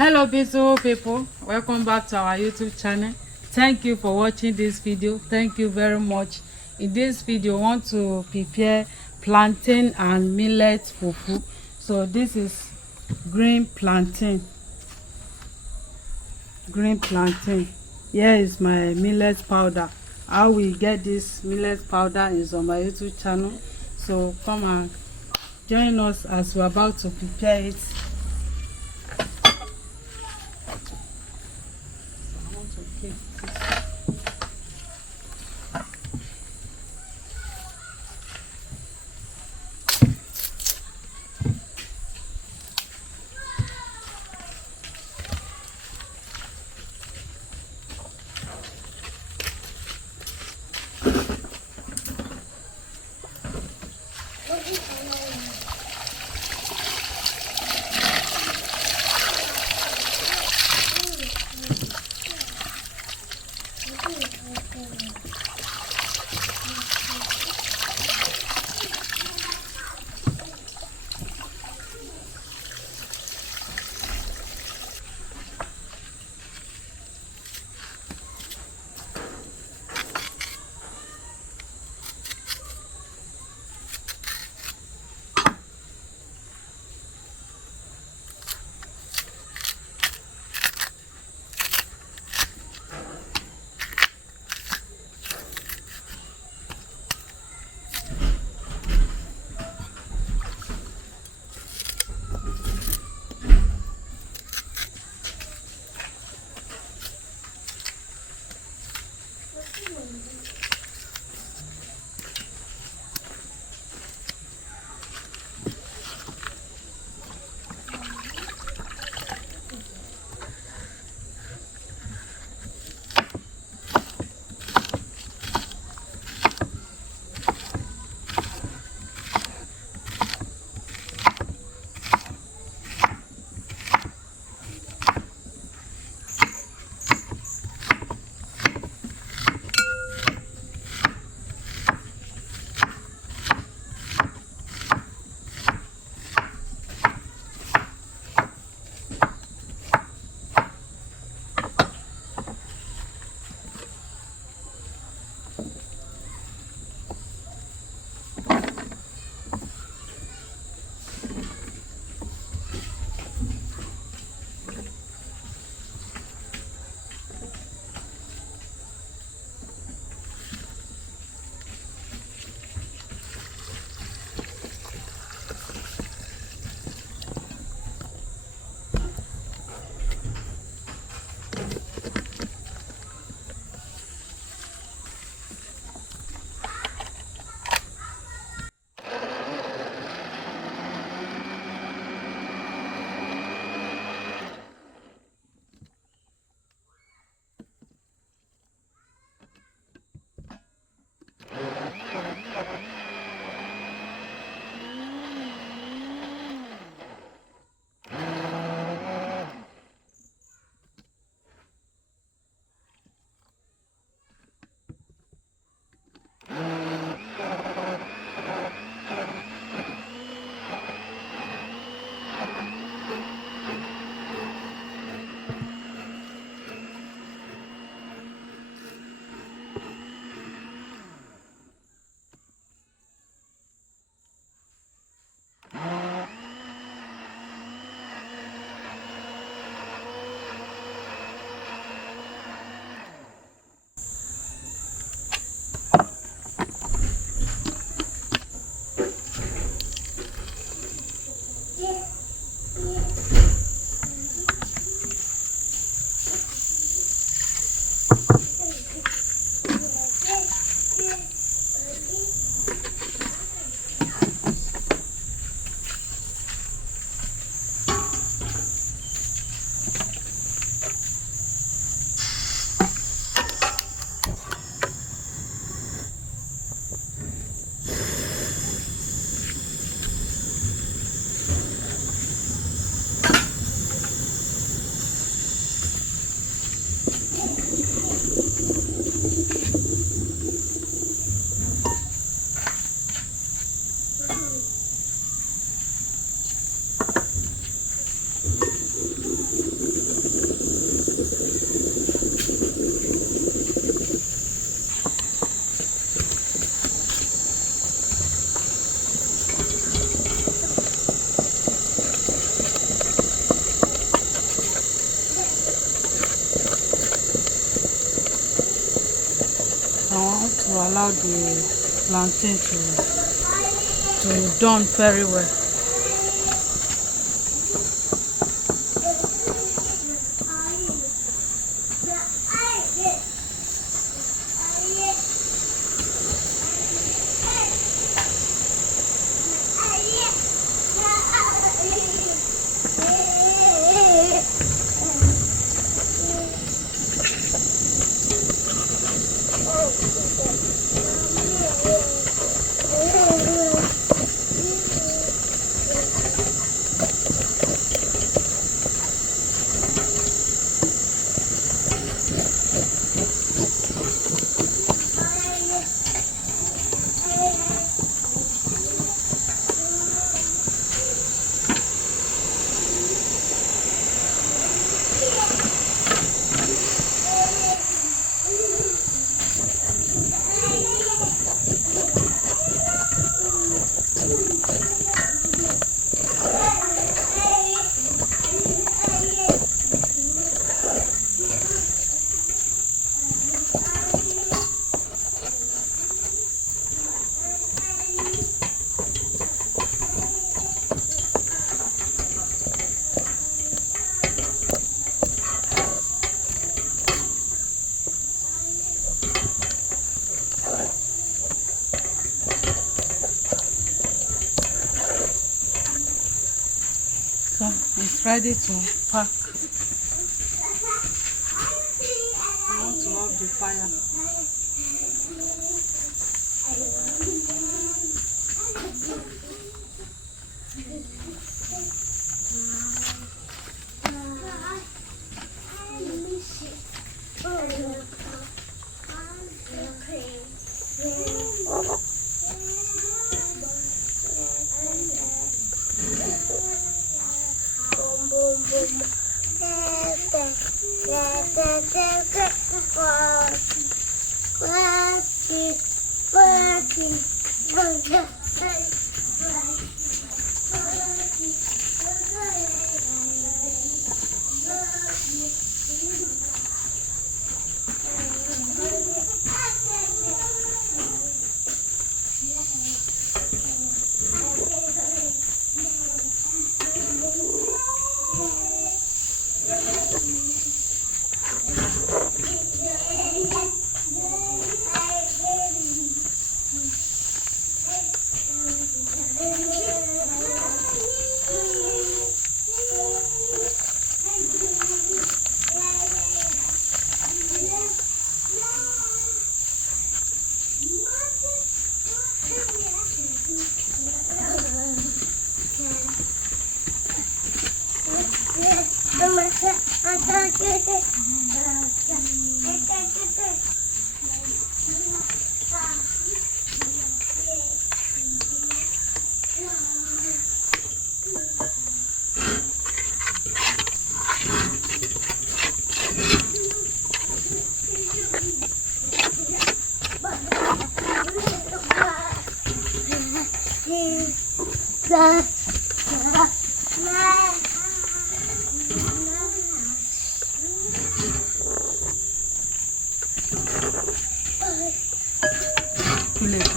Hello beautiful people, welcome back to our YouTube channel. Thank you for watching this video. Thank you very much. In this video I want to prepare plantain and millet fufu. So this is green plantain. Here is my millet powder. How we get this millet powder is on my YouTube channel, so come and join us as we're about to prepare it. allow the plantain to done very well. So it's ready to pack. I want to off the fire.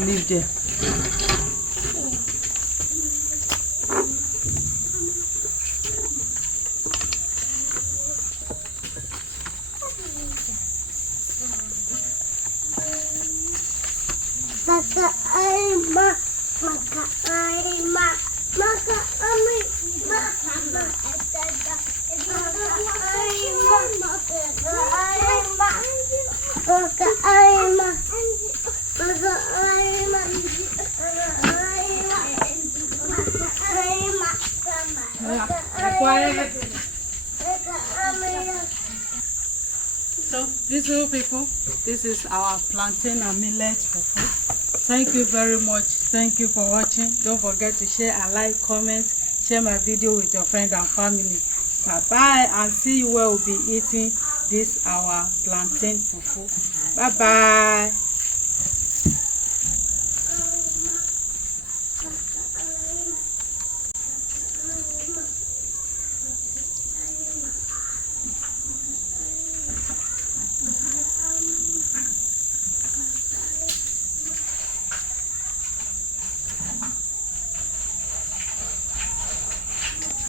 Leave there. So, beautiful people, this is our plantain and millet fufu. Thank you very much. Thank you for watching. Don't forget to share and like, comment, share my video with your friends and family. Bye bye, and see you where we'll be eating this our plantain fufu. Bye bye.